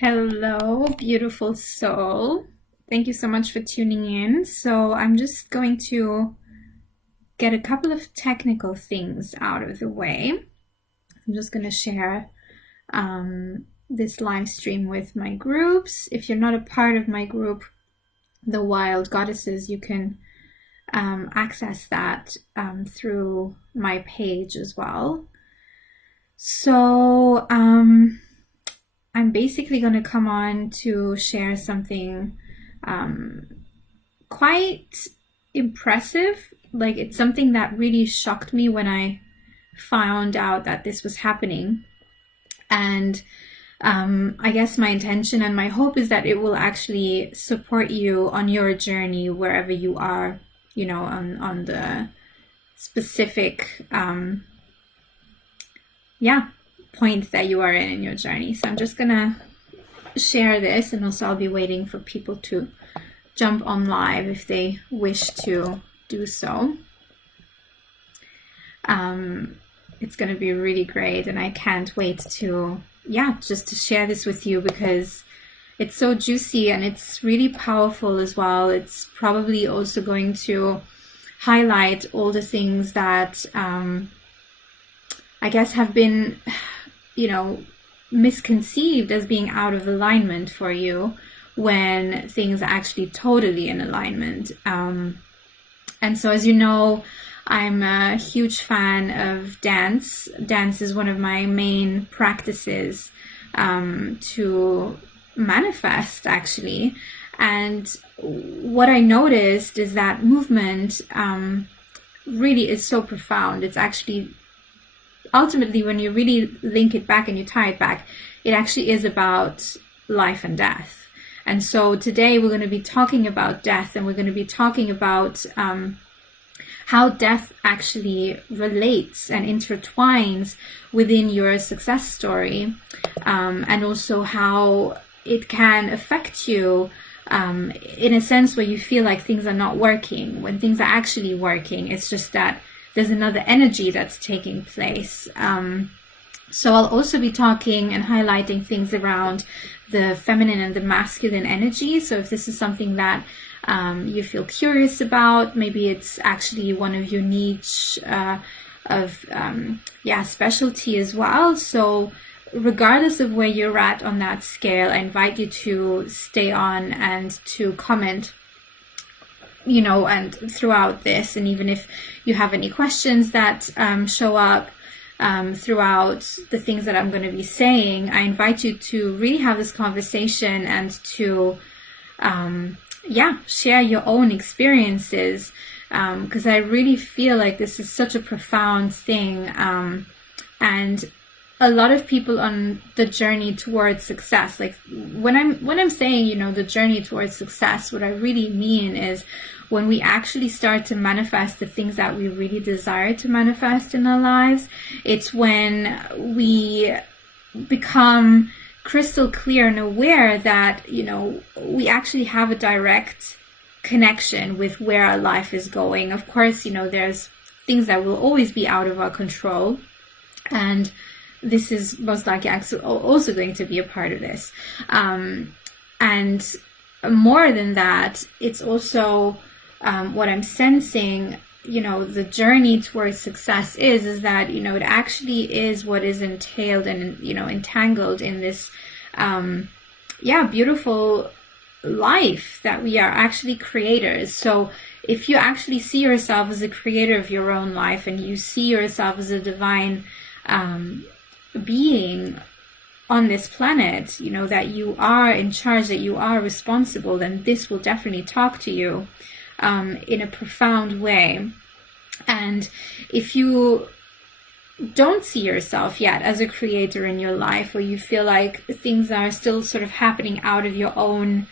Hello, beautiful soul. Thank you so much for tuning in. So, I'm just going to get a couple of technical things out of the way. I'm just going to share this live stream with my groups. If you're not a part of my group, The Wild Goddesses, you can access that through my page as well. So, I'm basically going to come on to share something quite impressive. Like, it's something that really shocked me when I found out that this was happening. And I guess my intention and my hope is that it will actually support you on your journey wherever you are, you know, on the specific point that you are in your journey. So I'm just gonna share this, and also I'll be waiting for people to jump on live if they wish to do so. It's gonna be really great, and I can't wait to just to share this with you because it's so juicy and it's really powerful as well. It's probably also going to highlight all the things that I guess have been, misconceived as being out of alignment for you when things are actually totally in alignment. And so, as you know, I'm a huge fan of dance. Dance is one of my main practices to manifest, actually. And what I noticed is that movement really is so profound. It's actually, ultimately, when you really link it back and you tie it back, it actually is about life and death. And so today we're going to be talking about death, and we're going to be talking about how death actually relates and intertwines within your success story, and also how it can affect you in a sense where you feel like things are not working, when things are actually working. It's just that there's another energy that's taking place. So I'll also be talking and highlighting things around the feminine and the masculine energy. So if this is something that you feel curious about, maybe it's actually one of your niche of specialty as well. So regardless of where you're at on that scale, I invite you to stay on and to comment, and throughout this. And even if you have any questions that show up throughout the things that I'm going to be saying, I invite you to really have this conversation and to share your own experiences, because I really feel like this is such a profound thing, and a lot of people on the journey towards success, like when I'm saying, the journey towards success, what I really mean is when we actually start to manifest the things that we really desire to manifest in our lives. It's when we become crystal clear and aware that, we actually have a direct connection with where our life is going. Of course, there's things that will always be out of our control, and this is most likely also going to be a part of this. And more than that, it's also what I'm sensing, the journey towards success is that, it actually is what is entailed and, entangled in this, beautiful life that we are actually creators. So if you actually see yourself as a creator of your own life, and you see yourself as a divine being on this planet, that you are in charge, that you are responsible, then this will definitely talk to you in a profound way. And if you don't see yourself yet as a creator in your life, or you feel like things are still sort of happening out of your own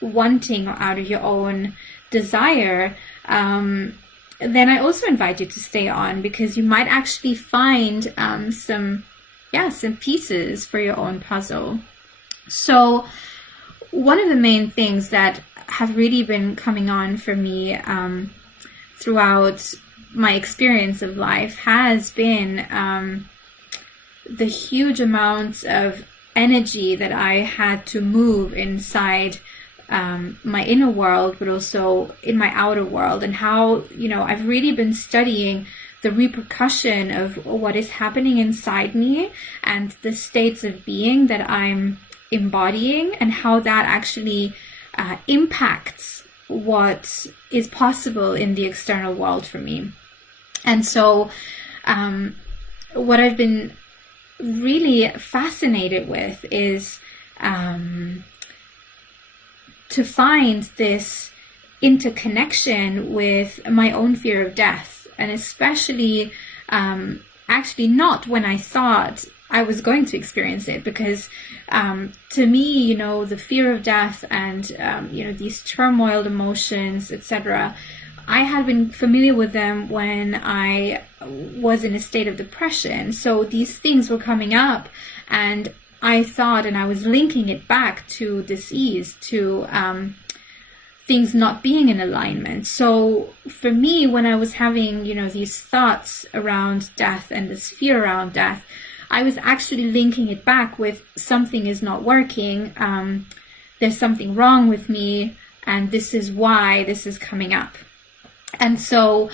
wanting or out of your own desire, then I also invite you to stay on, because you might actually find some pieces for your own puzzle. So one of the main things that have really been coming on for me throughout my experience of life has been the huge amounts of energy that I had to move inside my inner world, but also in my outer world, and how, I've really been studying the repercussion of what is happening inside me and the states of being that I'm embodying, and how that actually impacts what is possible in the external world for me. And so what I've been really fascinated with is to find this interconnection with my own fear of death, and especially actually not when I thought I was going to experience it, because to me, the fear of death and these turmoil emotions, etc., I had been familiar with them when I was in a state of depression. So these things were coming up, and I thought, and I was linking it back to disease, to things not being in alignment. So for me, when I was having, these thoughts around death and this fear around death, I was actually linking it back with something is not working. There's something wrong with me, and this is why this is coming up. And so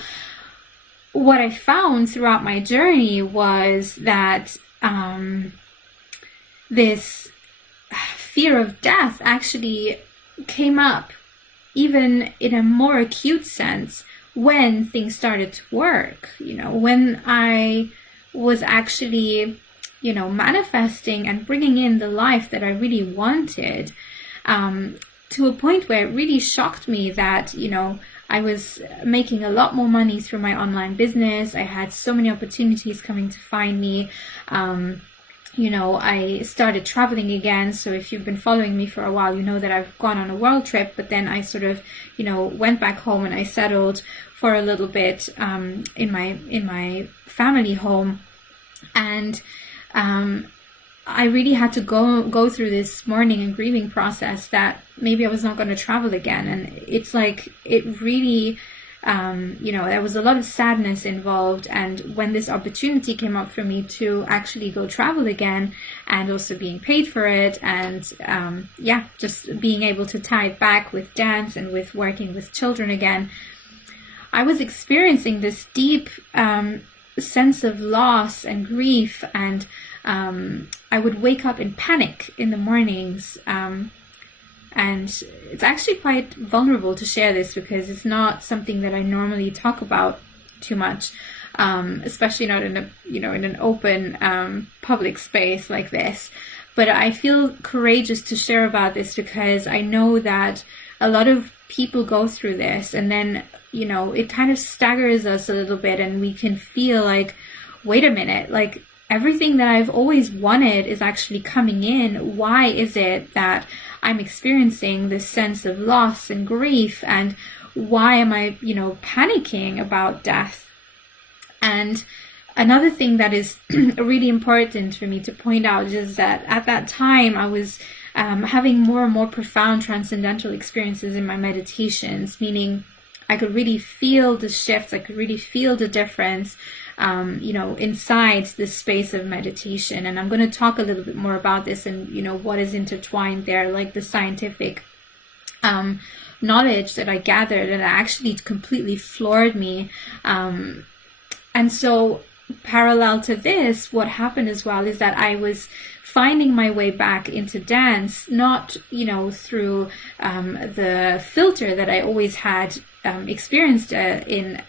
what I found throughout my journey was that this fear of death actually came up even in a more acute sense when things started to work, when I was actually, manifesting and bringing in the life that I really wanted, to a point where it really shocked me that, I was making a lot more money through my online business. I had so many opportunities coming to find me. I started traveling again. So if you've been following me for a while, you know that I've gone on a world trip, but then I sort of, went back home and I settled for a little bit in my family home. And I really had to go through this mourning and grieving process that maybe I was not going to travel again. And it's like, it really, there was a lot of sadness involved. And when this opportunity came up for me to actually go travel again, and also being paid for it, and just being able to tie it back with dance and with working with children again, I was experiencing this deep sense of loss and grief, and I would wake up in panic in the mornings, and it's actually quite vulnerable to share this because it's not something that I normally talk about too much, especially not in an open public space like this. But I feel courageous to share about this because I know that a lot of people go through this, and then it kind of staggers us a little bit, and we can feel like, wait a minute, like everything that I've always wanted is actually coming in. Why is it that I'm experiencing this sense of loss and grief, and why am I panicking about death? And another thing that is really important for me to point out is that at that time I was having more and more profound transcendental experiences in my meditations, meaning I could really feel the shifts, I could really feel the difference, inside this space of meditation. And I'm going to talk a little bit more about this and, what is intertwined there, like the scientific knowledge that I gathered, and it actually completely floored me. And so parallel to this, what happened as well is that I was finding my way back into dance, not, through the filter that I always had experienced in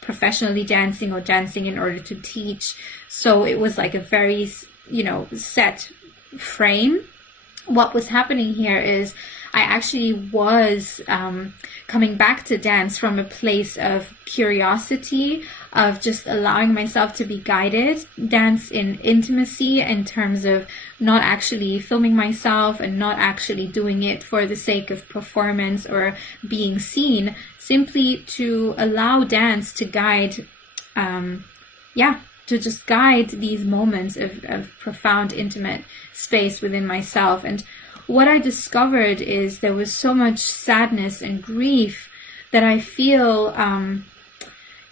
professionally dancing or dancing in order to teach. So it was like a very, set frame. What was happening here is I actually was coming back to dance from a place of curiosity, of just allowing myself to be guided, dance in intimacy in terms of not actually filming myself and not actually doing it for the sake of performance or being seen, simply to allow dance to guide, to just guide these moments of profound, intimate space within myself. And what I discovered is there was so much sadness and grief that I feel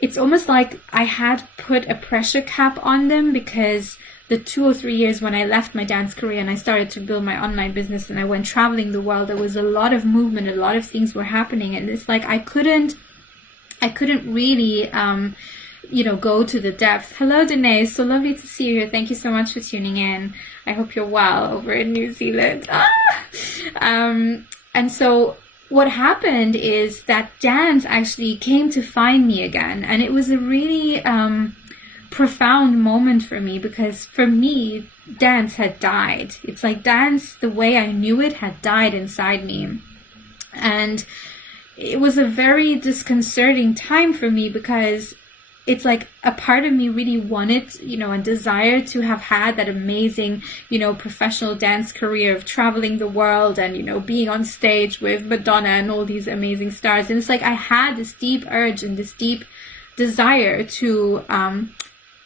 it's almost like I had put a pressure cap on them, because the 2 or 3 years when I left my dance career and I started to build my online business and I went traveling the world, there was a lot of movement, a lot of things were happening, and it's like I couldn't really go to the depth. Hello, Danae. So lovely to see you here. Thank you so much for tuning in. I hope you're well over in New Zealand. And so what happened is that dance actually came to find me again. And it was a really profound moment for me, because for me, dance had died. It's like dance, the way I knew it, had died inside me. And it was a very disconcerting time for me, because it's like a part of me really wanted, and desired to have had that amazing, professional dance career of traveling the world and, being on stage with Madonna and all these amazing stars. And it's like I had this deep urge and this deep desire to,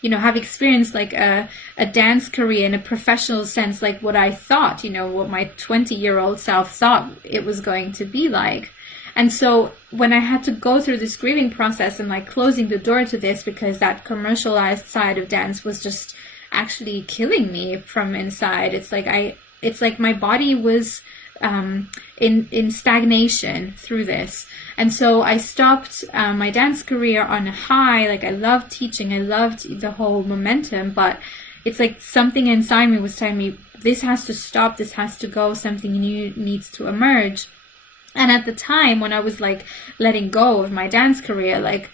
have experienced like a dance career in a professional sense, like what I thought, what my 20-year-old self thought it was going to be like. And so when I had to go through this grieving process and like closing the door to this, because that commercialized side of dance was just actually killing me from inside. It's like my body was in stagnation through this. And so I stopped my dance career on a high. Like I loved teaching, I loved the whole momentum, but it's like something inside me was telling me, this has to stop, this has to go, something new needs to emerge. And at the time when I was like letting go of my dance career, like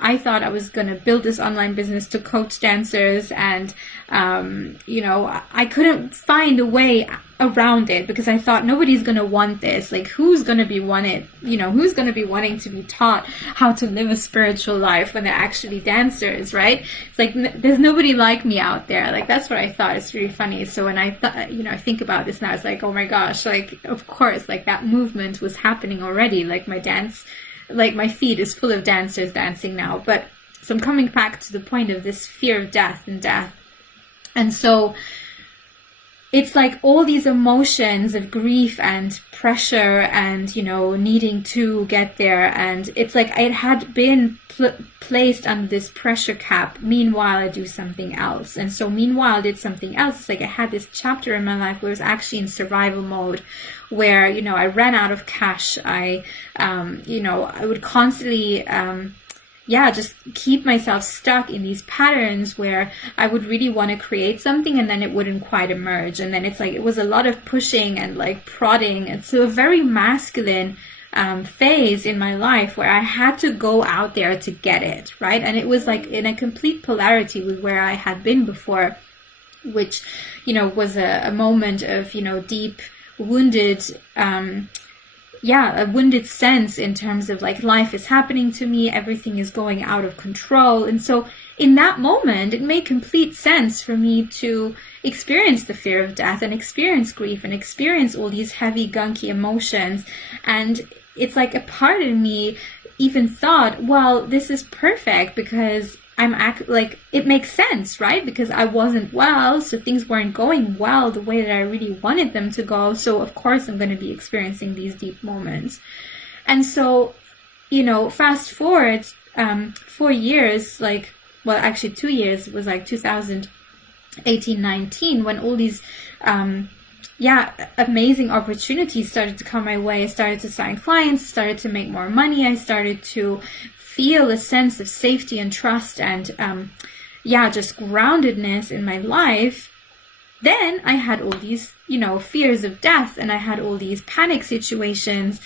I thought I was going to build this online business to coach dancers, and, I couldn't find a way around it, because I thought nobody's going to want this. Like, who's going to be wanting to be taught how to live a spiritual life when they're actually dancers, right? It's like, there's nobody like me out there. Like, that's what I thought. It's really funny. So when I thought, I think about this now, it's like, oh my gosh, like, of course, like that movement was happening already. Like my feed is full of dancers dancing now. But so I'm coming back to the point of this fear of death. And so it's like all these emotions of grief and pressure and, needing to get there. And it's like it had been placed under this pressure cap. Meanwhile, I do something else. And so meanwhile, I did something else. It's like I had this chapter in my life where I was actually in survival mode, where, I ran out of cash. I would constantly, just keep myself stuck in these patterns where I would really want to create something and then it wouldn't quite emerge. And then it's like, it was a lot of pushing and like prodding. And so a very masculine phase in my life where I had to go out there to get it, right? And it was like in a complete polarity with where I had been before, which, was a moment of, deep wounded, a wounded sense in terms of like life is happening to me, everything is going out of control. And so in that moment, it made complete sense for me to experience the fear of death and experience grief and experience all these heavy, gunky emotions. And it's like a part of me even thought, well, this is perfect because it makes sense, right? Because I wasn't well, so things weren't going well the way that I really wanted them to go. So of course I'm going to be experiencing these deep moments. And so, fast forward 4 years, 2 years, it was like 2018-19, when all these amazing opportunities started to come my way. I started to sign clients, started to make more money. I started to feel a sense of safety and trust and just groundedness in my life. Then I had all these, fears of death, and I had all these panic situations,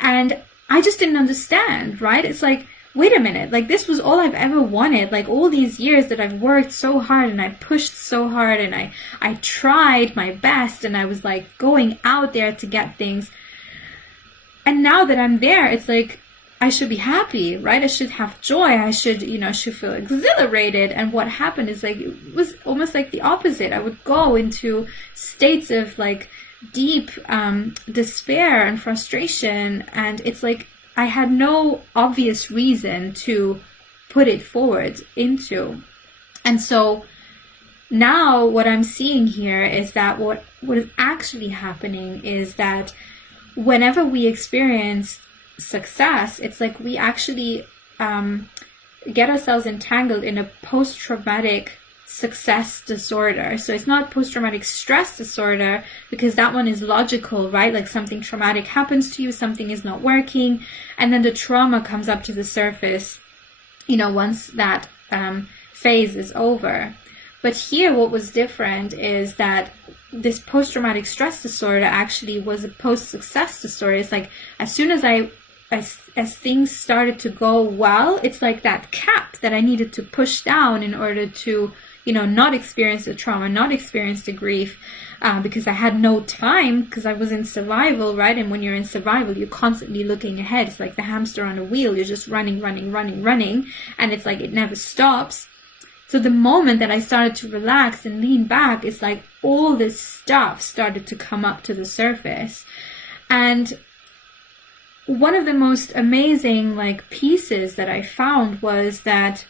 and I just didn't understand, right? It's like, wait a minute, like this was all I've ever wanted, like all these years that I've worked so hard and I pushed so hard and I tried my best and I was like going out there to get things. And now that I'm there, it's like, I should be happy, right? I should have joy. I should feel exhilarated. And what happened is like, it was almost like the opposite. I would go into states of like deep despair and frustration. And it's like, I had no obvious reason to put it forward into. And so now what I'm seeing here is that what is actually happening is that whenever we experience success, it's like we actually get ourselves entangled in a post-traumatic success disorder. So it's not post-traumatic stress disorder, because that one is logical, right? Like something traumatic happens to you, something is not working, and then the trauma comes up to the surface, once that phase is over. But here what was different is that this post-traumatic stress disorder actually was a post-success disorder. It's like as soon as things started to go well, it's like that cap that I needed to push down in order to, not experience the trauma, not experience the grief, because I had no time, because I was in survival, right? And when you're in survival, you're constantly looking ahead. It's like the hamster on a wheel. You're just running, and it's like it never stops. So the moment that I started to relax and lean back, it's like all this stuff started to come up to the surface. And one of the most amazing pieces that I found was that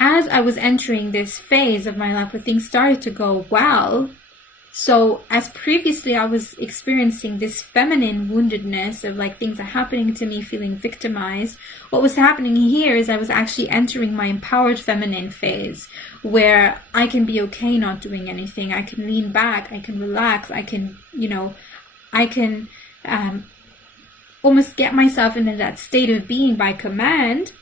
as I was entering this phase of my life where things started to go well, so as previously I was experiencing this feminine woundedness of things are happening to me, feeling victimized, what was happening here is I was actually entering my empowered feminine phase, where I can be okay not doing anything. I can lean back, I can relax, I can, I can almost get myself into that state of being by command.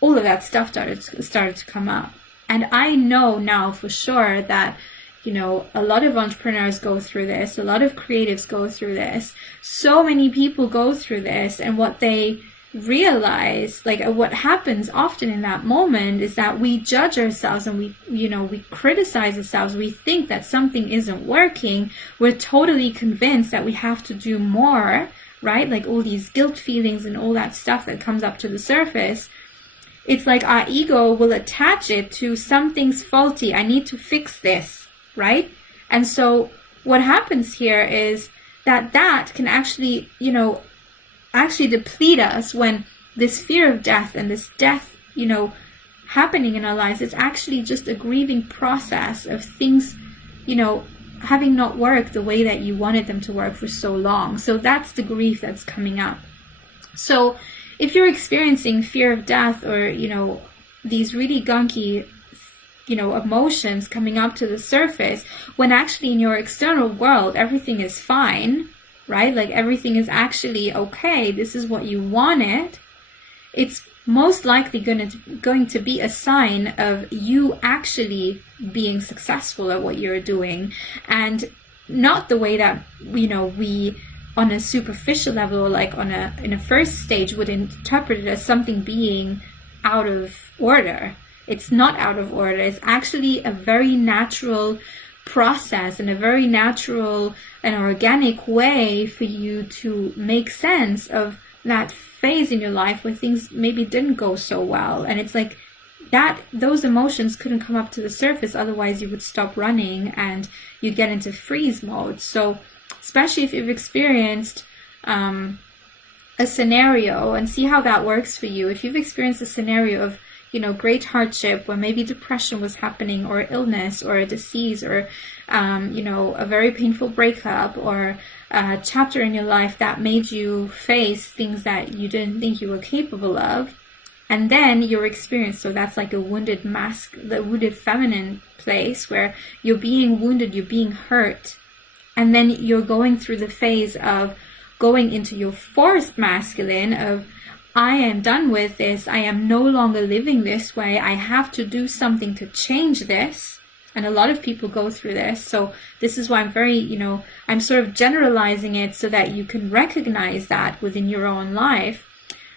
All of that stuff started to come up. And I know now for sure that a lot of entrepreneurs go through this, a lot of creatives go through this, so many people go through this, and what they realize, what happens often in that moment is that we judge ourselves and we criticize ourselves. We think that something isn't working. We're totally convinced that we have to do more, right? All these guilt feelings and all that stuff that comes up to the surface. It's like our ego will attach it to something's faulty. I need to fix this, right? And so what happens here is that can actually, actually deplete us when this fear of death and this death, happening in our lives. It's actually just a grieving process of things, having not worked the way that you wanted them to work for so long. So that's the grief that's coming up. So if you're experiencing fear of death or, these really gunky, emotions coming up to the surface, when actually in your external world, everything is fine, right? Everything is actually okay. This is what you wanted. It's most likely going to be a sign of you actually being successful at what you're doing, and not the way that, we on a superficial level, in a first stage, would interpret it as something being out of order. It's not out of order. It's actually a very natural process and a very natural and organic way for you to make sense of that phase in your life where things maybe didn't go so well. And it's like that those emotions couldn't come up to the surface, otherwise you would stop running and you'd get into freeze mode. So especially if you've experienced a scenario, and see how that works for you. If you've experienced a scenario of great hardship, where maybe depression was happening, or illness, or a disease, or a very painful breakup, or a chapter in your life that made you face things that you didn't think you were capable of, and then your experience, so that's like a wounded the wounded feminine place where you're being wounded, you're being hurt, and then you're going through the phase of going into your forced masculine of, I am done with this. I am no longer living this way. I have to do something to change this. And a lot of people go through this. So this is why I'm very, I'm sort of generalizing it so that you can recognize that within your own life.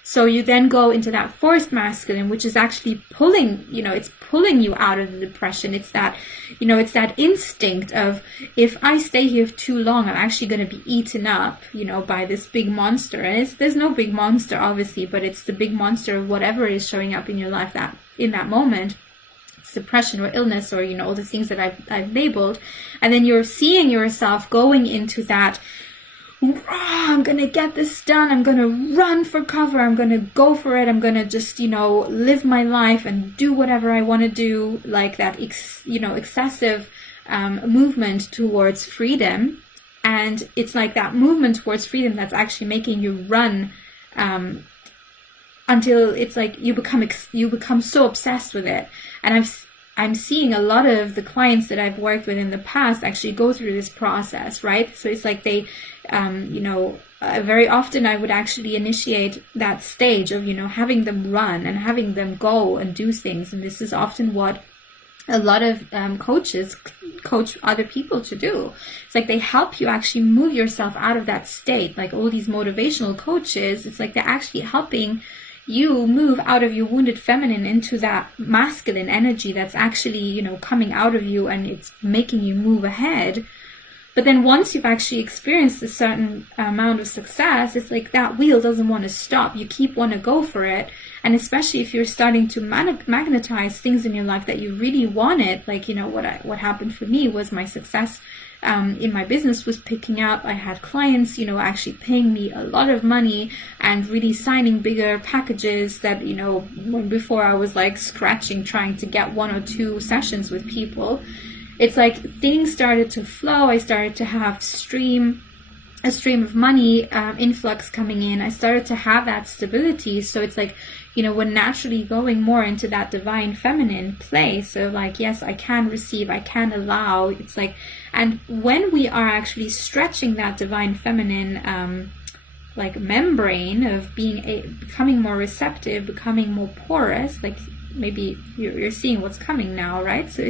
So you then go into that forced masculine, which is actually pulling, it's pulling you out of the depression. It's that, it's that instinct of, if I stay here too long, I'm actually going to be eaten up, by this big monster. And there's no big monster, obviously, but it's the big monster of whatever is showing up in your life that in that moment. It's depression or illness or, all the things that I've labeled. And then you're seeing yourself going into that, I'm going to get this done. I'm going to run for cover. I'm going to go for it. I'm going to just, live my life and do whatever I want to do, like that, excessive movement towards freedom. And it's like that movement towards freedom that's actually making you run until it's like you become so obsessed with it. And I'm seeing a lot of the clients that I've worked with in the past actually go through this process, right? So it's like they, very often I would actually initiate that stage of, having them run and having them go and do things. And this is often what a lot of coaches coach other people to do. It's like they help you actually move yourself out of that state. Like all these motivational coaches, it's like they're actually helping you move out of your wounded feminine into that masculine energy that's actually, coming out of you, and it's making you move ahead. But then once you've actually experienced a certain amount of success, it's like that wheel doesn't want to stop. You keep want to go for it. And especially if you're starting to magnetize things in your life that you really wanted, like, what happened for me was my success in my business was picking up. I had clients, actually paying me a lot of money and really signing bigger packages that, when before I was like scratching, trying to get 1 or 2 sessions with people. It's like things started to flow. I started to have a stream of money, influx coming in. I started to have that stability. So it's like, we're naturally going more into that divine feminine place of like, yes, I can receive, I can allow. It's like, and when we are actually stretching that divine feminine, like membrane of becoming more receptive, becoming more porous, like maybe you're seeing what's coming now, right? So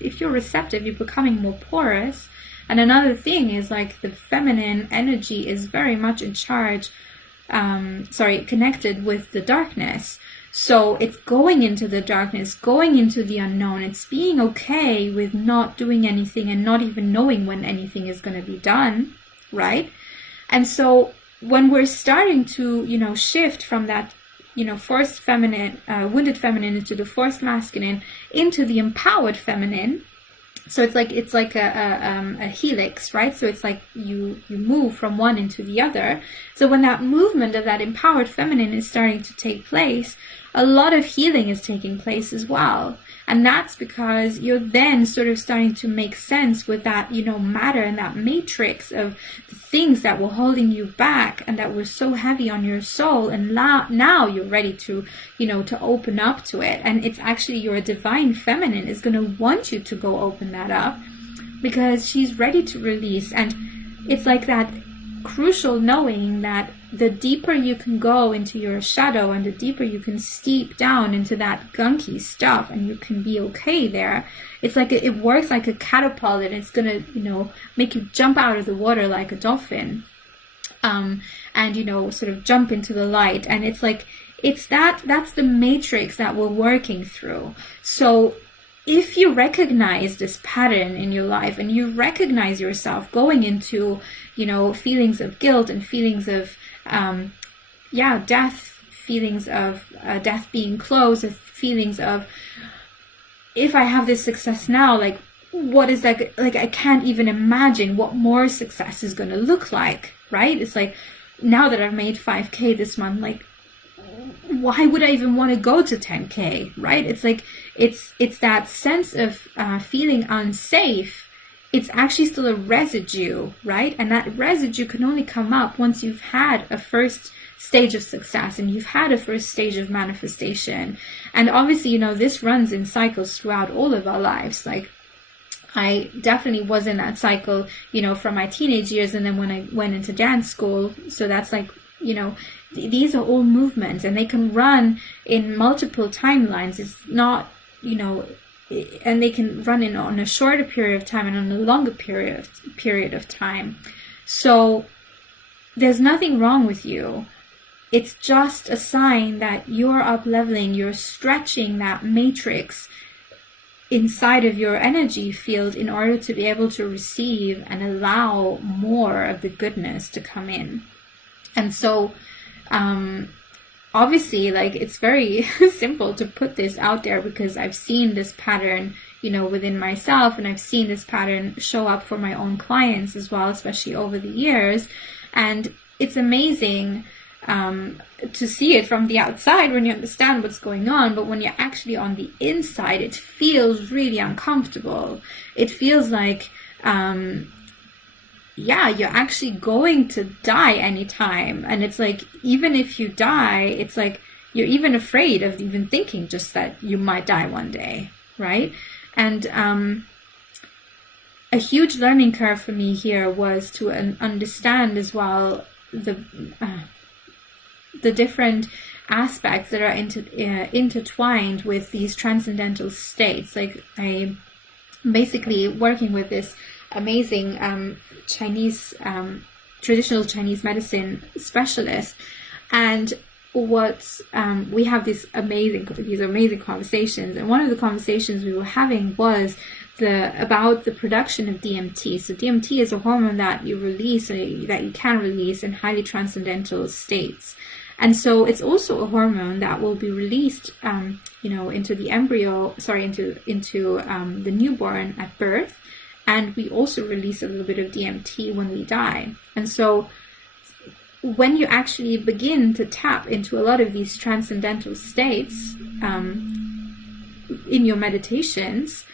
if you're receptive, you're becoming more porous. And another thing is like the feminine energy is very much in charge, connected with the darkness. So it's going into the darkness, going into the unknown. It's being okay with not doing anything and not even knowing when anything is going to be done, right? And so when we're starting to, shift from that, forced feminine, wounded feminine into the forced masculine, into the empowered feminine. So it's like a helix, right? So it's like you move from one into the other. So when that movement of that empowered feminine is starting to take place, a lot of healing is taking place as well. And that's because you're then sort of starting to make sense with that, matter and that matrix of the things that were holding you back and that were so heavy on your soul. And now you're ready to, to open up to it. And it's actually your divine feminine is going to want you to go open that up because she's ready to release. And it's like that crucial knowing that the deeper you can go into your shadow and the deeper you can steep down into that gunky stuff and you can be okay there, it's like it works like a catapult and it's gonna make you jump out of the water like a dolphin, and sort of jump into the light. And it's like that's the matrix that we're working through. So if you recognize this pattern in your life and you recognize yourself going into, feelings of guilt and feelings of, death, feelings of death being close, of feelings of, if I have this success now, like, what is that? Like, I can't even imagine what more success is going to look like, right? It's like, now that I've made 5K this month, like, why would I even want to go to 10K, right? It's like, it's that sense of feeling unsafe. It's actually still a residue, right? And that residue can only come up once you've had a first stage of success and you've had a first stage of manifestation. And obviously, this runs in cycles throughout all of our lives. Like, I definitely was in that cycle, from my teenage years, and then when I went into dance school. So that's like, these are all movements and they can run in multiple timelines. It's not, and they can run on a shorter period of time and on a longer period of time. So there's nothing wrong with you. It's just a sign that you're up leveling, you're stretching that matrix inside of your energy field in order to be able to receive and allow more of the goodness to come in. And so, obviously, like, it's very simple to put this out there because I've seen this pattern, within myself, and I've seen this pattern show up for my own clients as well, especially over the years. And it's amazing to see it from the outside when you understand what's going on, but when you're actually on the inside, it feels really uncomfortable. It feels like, you're actually going to die anytime. And it's like, even if you die, it's like you're even afraid of even thinking just that you might die one day, right? And a huge learning curve for me here was to understand as well the different aspects that are intertwined with these transcendental states. Like, I basically working with this amazing Chinese traditional Chinese medicine specialist, and we have these amazing conversations, and one of the conversations we were having was about the production of DMT. So DMT is a hormone that you release, that you can release in highly transcendental states. And so it's also a hormone that will be released, into the embryo, into the newborn at birth. And we also release a little bit of DMT when we die. And so when you actually begin to tap into a lot of these transcendental states in your meditations,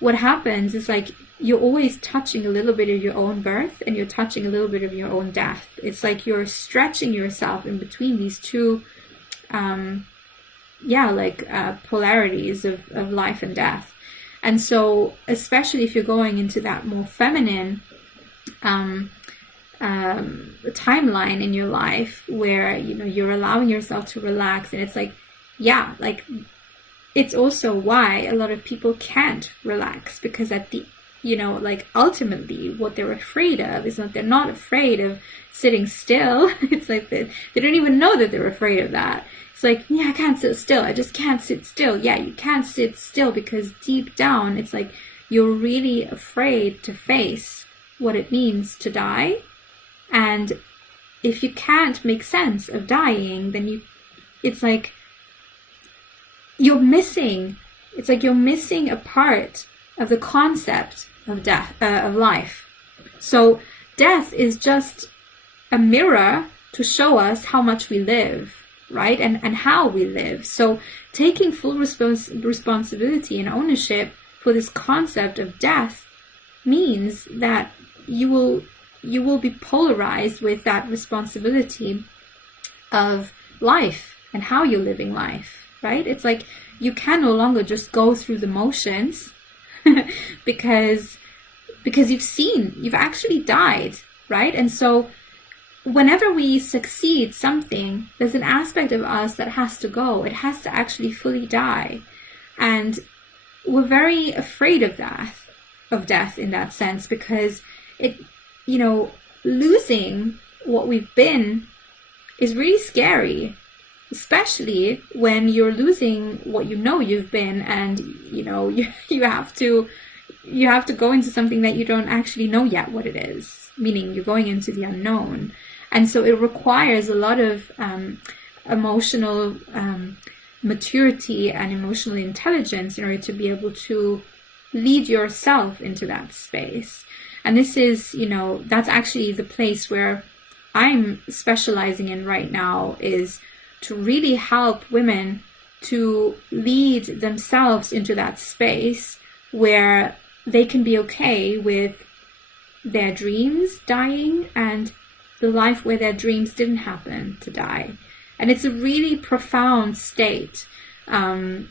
what happens is like you're always touching a little bit of your own birth and you're touching a little bit of your own death. It's like you're stretching yourself in between these two polarities of life and death. And so especially if you're going into that more feminine timeline in your life where you're allowing yourself to relax, and it's like it's also why a lot of people can't relax, because ultimately what they're afraid of is they're not afraid of sitting still. It's like they don't even know that they're afraid of that. It's like, yeah, I can't sit still. I just can't sit still. Yeah, you can't sit still because deep down it's like you're really afraid to face what it means to die. And if you can't make sense of dying, then it's like you're missing a part of the concept of death, of life. So death is just a mirror to show us how much we live, right? And how we live. So taking full responsibility and ownership for this concept of death means that you will be polarized with that responsibility of life and how you're living life. Right? It's like you can no longer just go through the motions because you've actually died, right? And so whenever we succeed something, there's an aspect of us that has to go. It has to actually fully die. And we're very afraid of death in that sense, because losing what we've been is really scary. Especially when you're losing what you've been, and you have to go into something that you don't actually know yet what it is, meaning you're going into the unknown. And so it requires a lot of emotional maturity and emotional intelligence in order to be able to lead yourself into that space. And this is, that's actually the place where I'm specializing in right now, is to really help women to lead themselves into that space where they can be okay with their dreams dying and the life where their dreams didn't happen to die. And it's a really profound state. And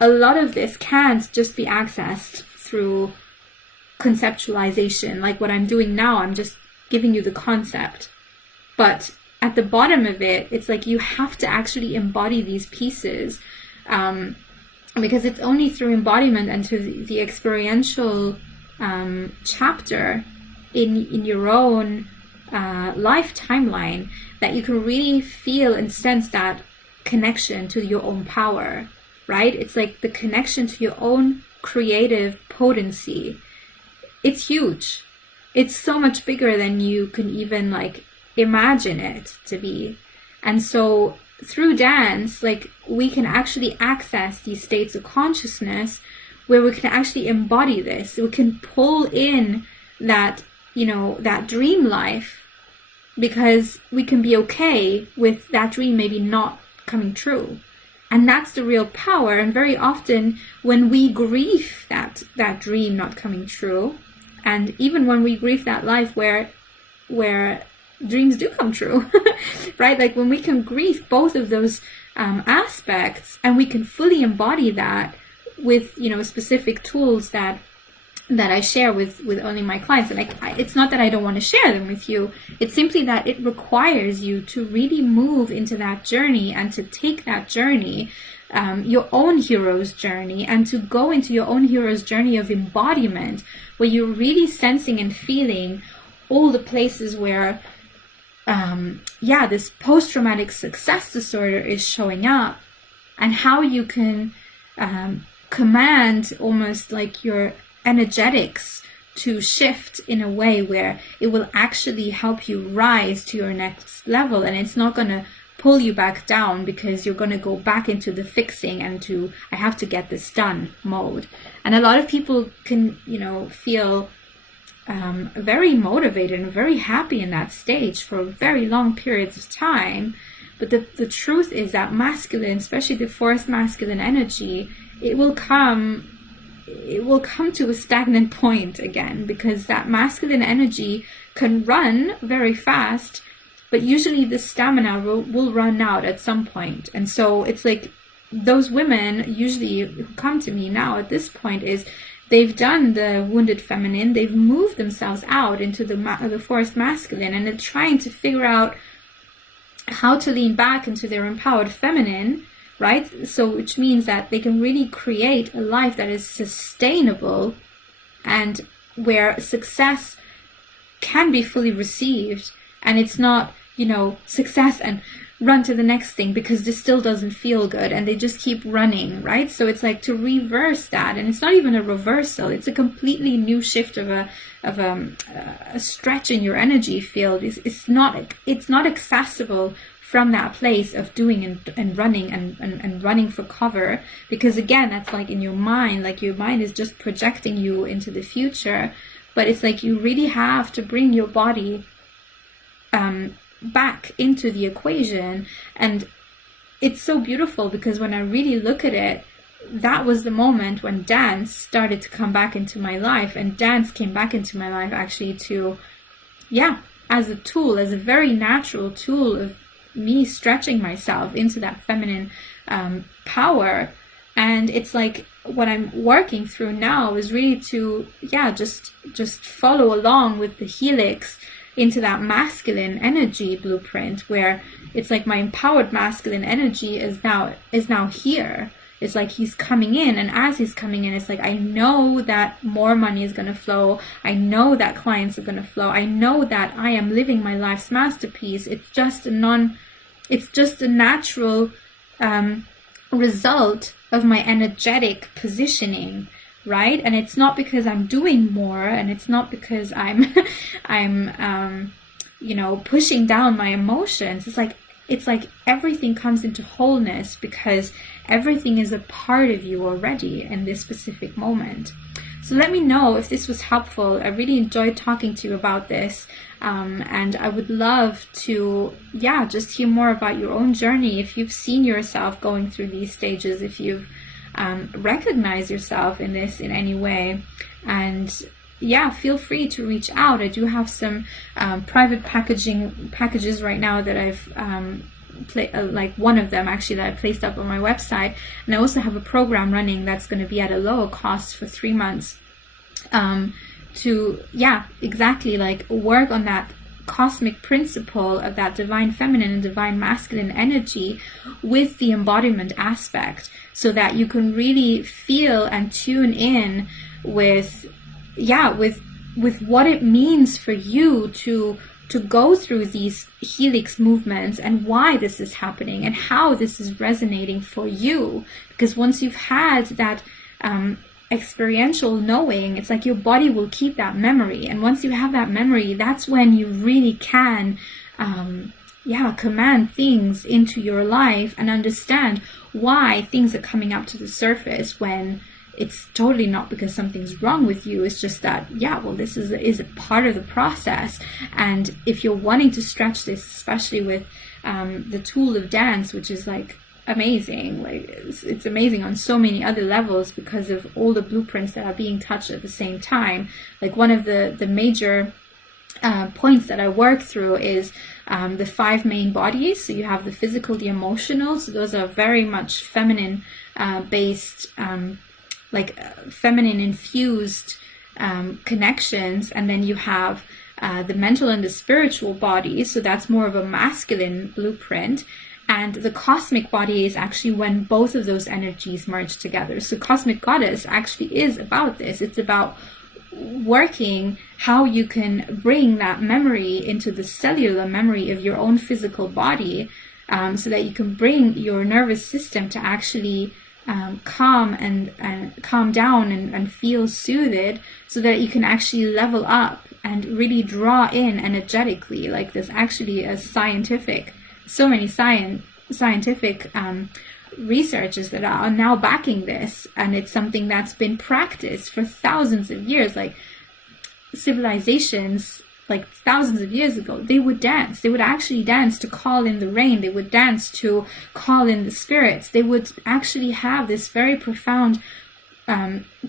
a lot of this can't just be accessed through conceptualization. Like what I'm doing now, I'm just giving you the concept. But at the bottom of it, it's like you have to actually embody these pieces, because it's only through embodiment and through the experiential chapter in your own life timeline that you can really feel and sense that connection to your own power, right? It's like the connection to your own creative potency. It's huge. It's so much bigger than you can even imagine it to be. And so through dance, we can actually access these states of consciousness where we can actually embody this. We can pull in that, that dream life, because we can be okay with that dream maybe not coming true. And that's the real power. And very often when we grieve that dream not coming true, and even when we grieve that life where dreams do come true, right? Like when we can grieve both of those aspects, and we can fully embody that with, specific tools that I share with only my clients. And it's not that I don't want to share them with you. It's simply that it requires you to really move into that journey and to take that journey, your own hero's journey, and to go into your own hero's journey of embodiment, where you're really sensing and feeling all the places where, this post-traumatic success disorder is showing up, and how you can command almost like your energetics to shift in a way where it will actually help you rise to your next level. And it's not going to pull you back down because you're going to go back into the fixing and to, I have to get this done mode. And a lot of people can, feel very motivated and very happy in that stage for very long periods of time. But the truth is that masculine, especially the forest masculine energy, it will come to a stagnant point again, because that masculine energy can run very fast, but usually the stamina will run out at some point. And so it's like those women usually who come to me now at this point is they've done the wounded feminine, they've moved themselves out into the forest masculine, and they're trying to figure out how to lean back into their empowered feminine, right? So which means that they can really create a life that is sustainable and where success can be fully received, and it's not, success and run to the next thing because this still doesn't feel good, and they just keep running, right? So it's like to reverse that, and it's not even a reversal, it's a completely new shift of a stretch in your energy field. It's not accessible from that place of doing and running and running for cover, because again, that's like in your mind, like your mind is just projecting you into the future. But it's like you really have to bring your body back into the equation. And it's so beautiful, because when I really look at it, that was the moment when dance started to come back into my life. And dance came back into my life actually to, as a tool, as a very natural tool of me stretching myself into that feminine power. And it's like what I'm working through now is really to just follow along with the helix into that masculine energy blueprint, where it's like my empowered masculine energy is now here. It's like he's coming in, and as he's coming in, it's like I know that more money is going to flow. I know that clients are going to flow. I know that I am living my life's masterpiece. It's just a natural result of my energetic positioning, right? And it's not because I'm doing more, and it's not because I'm pushing down my emotions. It's like everything comes into wholeness because everything is a part of you already in this specific moment. So let me know if this was helpful. I really enjoyed talking to you about this. And I would love to, just hear more about your own journey. If you've seen yourself going through these stages, if you've recognized yourself in this in any way. And feel free to reach out. I do have some private packages right now that I've like one of them actually that I placed up on my website, and I also have a program running that's going to be at a lower cost for 3 months to exactly like work on that cosmic principle of that divine feminine and divine masculine energy with the embodiment aspect, so that you can really feel and tune in with what it means for you to go through these helix movements, and why this is happening and how this is resonating for you. Because once you've had that experiential knowing, it's like your body will keep that memory, and once you have that memory, that's when you really can command things into your life and understand why things are coming up to the surface, when it's totally not because something's wrong with you. It's just that, this is a part of the process. And if you're wanting to stretch this, especially with the tool of dance, which is like amazing, like it's amazing on so many other levels because of all the blueprints that are being touched at the same time. Like one of the major points that I work through is the 5 main bodies. So you have the physical, the emotional. So those are very much feminine based, feminine infused connections. And then you have the mental and the spiritual body. So that's more of a masculine blueprint. And the cosmic body is actually when both of those energies merge together. So Cosmic Goddess actually is about this. It's about working how you can bring that memory into the cellular memory of your own physical body, so that you can bring your nervous system to actually calm down and feel soothed, so that you can actually level up and really draw in energetically. Like, there's actually a so many scientific researches that are now backing this, and it's something that's been practiced for thousands of years. Like, civilizations like thousands of years ago, they would actually dance to call in the rain, they would dance to call in the spirits, they would actually have this very profound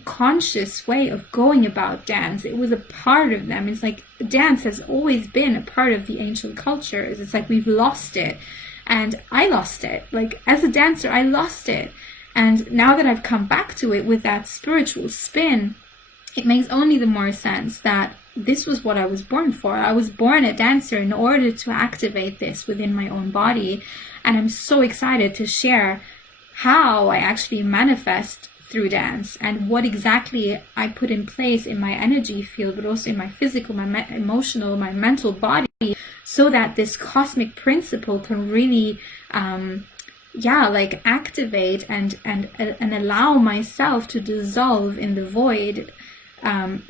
conscious way of going about dance. It was a part of them. It's like dance has always been a part of the ancient cultures. It's like we've lost it. And I lost it. Like, as a dancer, I lost it. And now that I've come back to it with that spiritual spin, it makes only the more sense that this was what I was born for. I was born a dancer in order to activate this within my own body. And I'm so excited to share how I actually manifest through dance and what exactly I put in place in my energy field, but also in my physical, my emotional, my mental body, so that this cosmic principle can really activate and allow myself to dissolve in the void,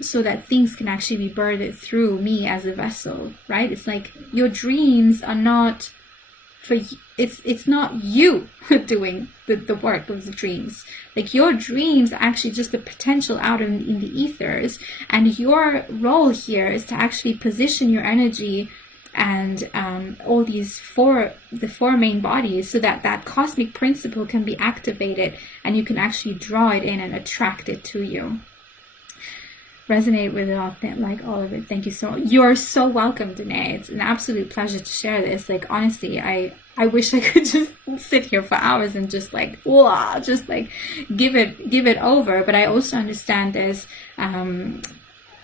so that things can actually be birthed through me as a vessel, right? It's like your dreams are not it's not you doing the work of the dreams. Like, your dreams are actually just the potential out in the ethers, and your role here is to actually position your energy and all these the four main bodies, so that that cosmic principle can be activated and you can actually draw it in and attract it to you. Resonate with it, like all of it. Thank you so much. You're so welcome, Danae. It's an absolute pleasure to share this. Like, honestly, I wish I could just sit here for hours and just like give it over. But I also understand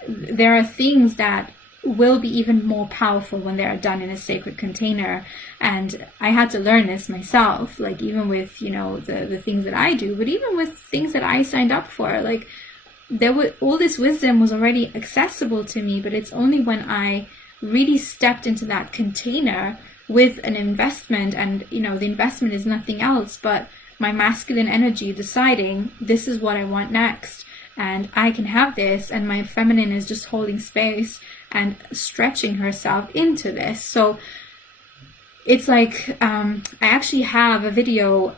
there are things that will be even more powerful when they are done in a sacred container. And I had to learn this myself, like, even with, the things that I do, but even with things that I signed up for, like, all this wisdom was already accessible to me, but it's only when I really stepped into that container with an investment, and the investment is nothing else but my masculine energy deciding this is what I want next, and I can have this, and my feminine is just holding space and stretching herself into this. So it's like, I actually have a video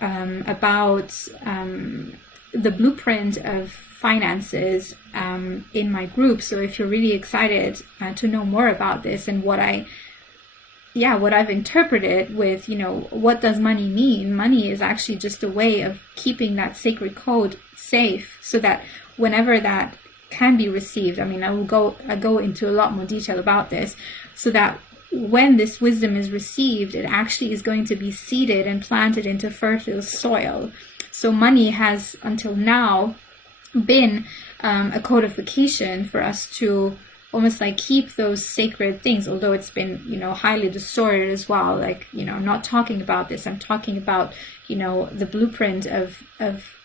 about the blueprint of finances in my group. So if you're really excited to know more about this and what I've interpreted with, what does money mean? Money is actually just a way of keeping that sacred code safe, so that whenever that can be received, I go into a lot more detail about this, so that when this wisdom is received, it actually is going to be seeded and planted into fertile soil. So money has until now been a codification for us to almost like keep those sacred things, although it's been, highly distorted as well. Like, I'm not talking about this. I'm talking about, the blueprint of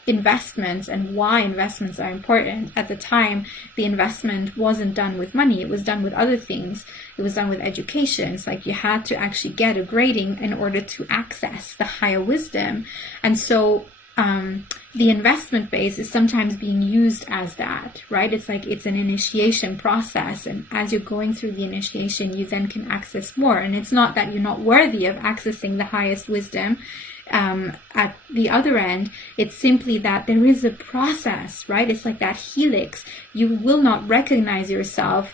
investments and why investments are important. At the time, the investment wasn't done with money. It was done with other things. It was done with education. It's like you had to actually get a grading in order to access the higher wisdom. And so the investment base is sometimes being used as that, right? It's like it's an initiation process, and as you're going through the initiation, you then can access more. And it's not that you're not worthy of accessing the highest wisdom at the other end. It's simply that there is a process, right? It's like that helix. You will not recognize yourself.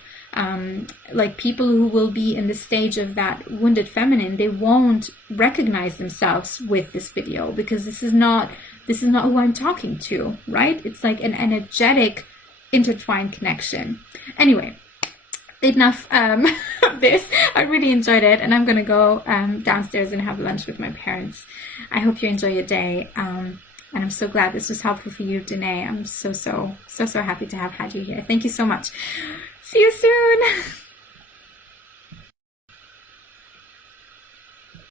Like people who will be in the stage of that wounded feminine, they won't recognize themselves with this video, because this is not who I'm talking to, right? It's like an energetic intertwined connection. Anyway, enough of this. I really enjoyed it, and I'm going to go downstairs and have lunch with my parents. I hope you enjoy your day. And I'm so glad this was helpful for you, Danae. I'm so happy to have had you here. Thank you so much. See you soon.